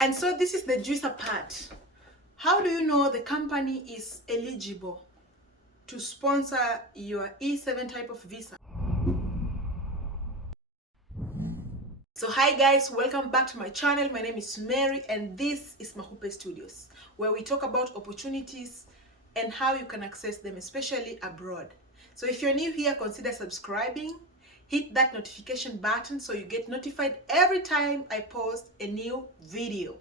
And so this is the juicer part. How do you know the company is eligible to sponsor your E7 type of visa? So hi guys, welcome back to my channel. My name is Mary and this is Mahupe Studios, where we talk about opportunities and how you can access them, especially abroad. So if you're new here, consider subscribing. Hit that notification button so you get notified every time I post a new video.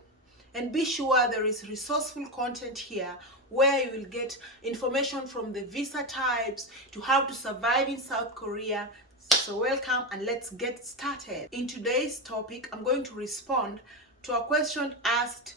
And be sure there is resourceful content here where you will get information from the visa types to how to survive in South Korea. So welcome and let's get started. In today's topic, I'm going to respond to a question asked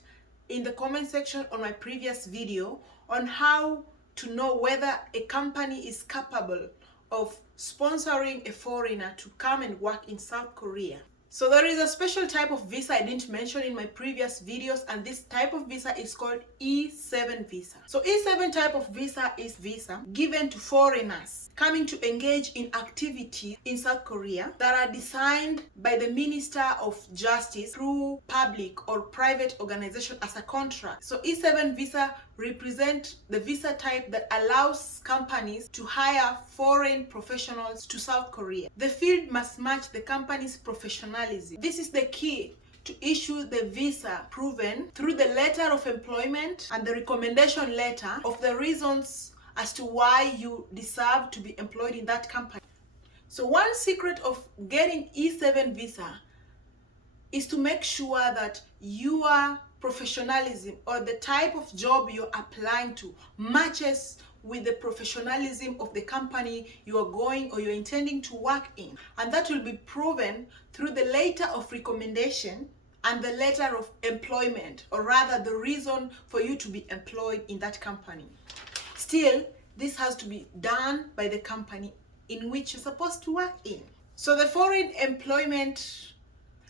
in the comment section on my previous video on how to know whether a company is capable of sponsoring a foreigner to come and work in South Korea. So there is a special type of visa I didn't mention in my previous videos, and this type of visa is called E7 visa. So E7 type of visa is visa given to foreigners coming to engage in activities in South Korea that are designed by the Minister of Justice through public or private organization as a contract. So E7 visa represent the visa type that allows companies to hire foreign professionals to South Korea. The field must match the company's professionalism. This is the key to issue the visa proven through the letter of employment and the recommendation letter of the reasons as to why you deserve to be employed in that company. So one secret of getting E7 visa is to make sure that your professionalism or the type of job you're applying to matches with the professionalism of the company you are going or you're intending to work in. And that will be proven through the letter of recommendation and the letter of employment, or rather the reason for you to be employed in that company. Still, this has to be done by the company in which you're supposed to work in. So the foreign employment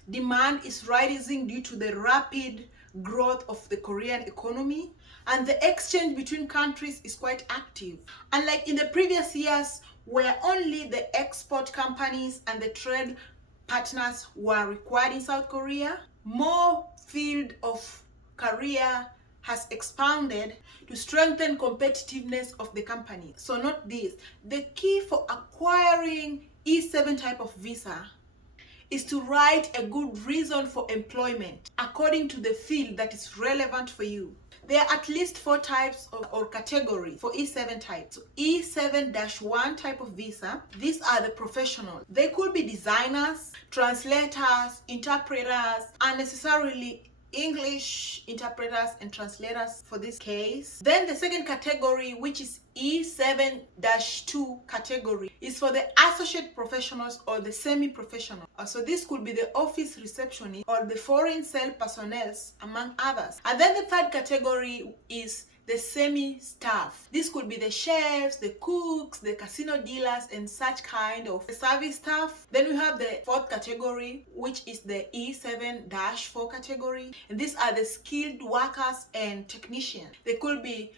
demand is rising due to the rapid growth of the Korean economy, and the exchange between countries is quite active. Unlike in the previous years where only the export companies and the trade partners were required in South Korea, more field of career has expanded to strengthen competitiveness of the company. So not this. The key for acquiring E7 type of visa is to write a good reason for employment according to the field that is relevant for you. There are at least 4 types or categories for E7 type. So E7-1 type of visa, these are the professionals. They could be designers, translators, interpreters, unnecessarily English interpreters and translators for this case. Then the second category, which is E7-2 category, is for the associate professionals or the semi-professional. So this could be the office receptionist or the foreign sale personnel, among others. And then the third category is the semi-staff. This could be the chefs, the cooks, the casino dealers, and such kind of service staff. Then we have the fourth category, which is the E7-4 category. And these are the skilled workers and technicians. They could be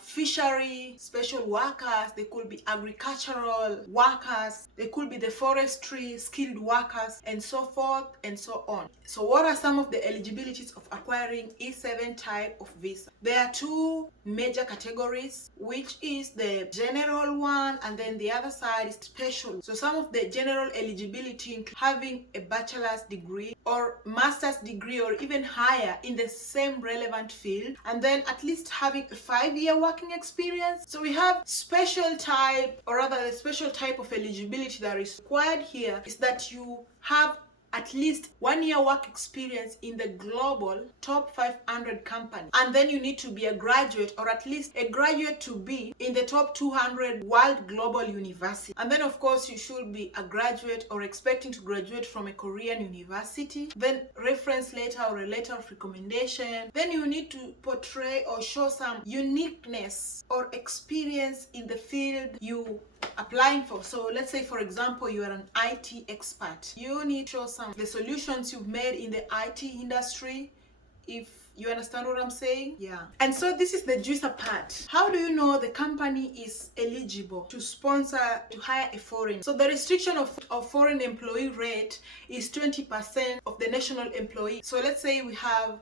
fishery special workers, they could be agricultural workers, they could be the forestry skilled workers, and so forth and so on. So what are some of the eligibilities of acquiring E7 type of visa? There are 2 major categories, which is the general one and then the other side is special. So some of the general eligibility include having a bachelor's degree or master's degree or even higher in the same relevant field, and then at least having a 5-year working experience. So we have special type, or rather the special type of eligibility that is required here is that you have at least 1 year work experience in the global top 500 company, and then you need to be a graduate or at least a graduate to be in the top 200 world global university. And then of course you should be a graduate or expecting to graduate from a Korean university. Then reference letter or a letter of recommendation. Then you need to portray or show some uniqueness or experience in the field you applying for. So let's say for example you are an IT expert. You need to show some of the solutions you've made in the IT industry, if you understand what I'm saying. Yeah. And so this is the juicer part. How do you know the company is eligible to sponsor, to hire a foreign? So the restriction of foreign employee rate is 20% of the national employee. So let's say we have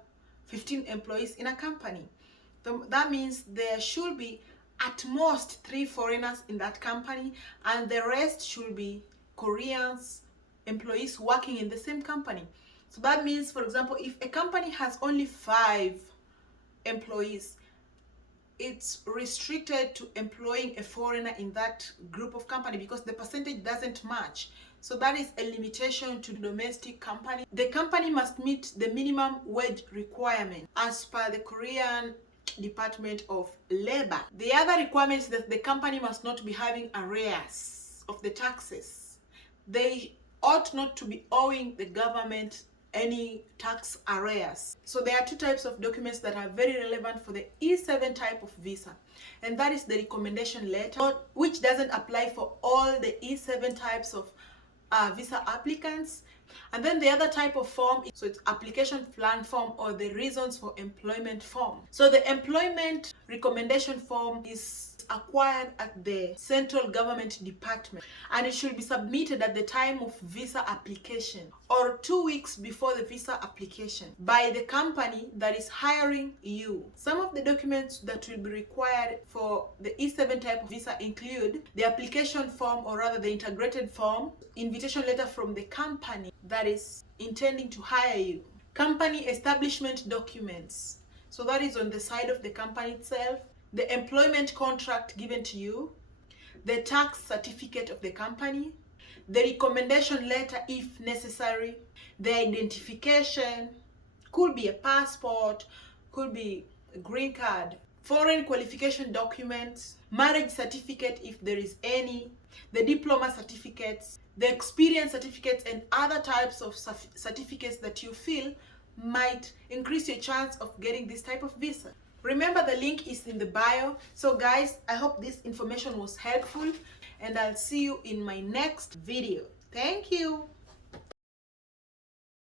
15 employees in a company. That means there should be at most 3 foreigners in that company, and the rest should be Koreans, employees working in the same company. So that means, for example, if a company has only 5 employees, it's restricted to employing a foreigner in that group of company because the percentage doesn't match. So that is a limitation to domestic company. The company must meet the minimum wage requirement as per the Korean Department of Labor. The other requirement is that the company must not be having arrears of the taxes. They ought not to be owing the government any tax arrears. So there are 2 types of documents that are very relevant for the E7 type of visa, and that is the recommendation letter, which doesn't apply for all the E7 types of visa applicants. And then the other type of form, so it's application plan form or the reasons for employment form. So the employment recommendation form is acquired at the central government department, and it should be submitted at the time of visa application or 2 weeks before the visa application by the company that is hiring you. Some of the documents that will be required for the E7 type of visa include the application form, or rather the integrated form, invitation letter from the company that is intending to hire you, company establishment documents, so that is on the side of the company itself, the employment contract given to you, the tax certificate of the company, the recommendation letter if necessary, the identification, could be a passport, could be a green card, foreign qualification documents, marriage certificate if there is any, the diploma certificates, the experience certificates, and other types of certificates that you feel might increase your chance of getting this type of visa. Remember, the link is in the bio. So guys, I hope this information was helpful, and I'll see you in my next video. Thank you.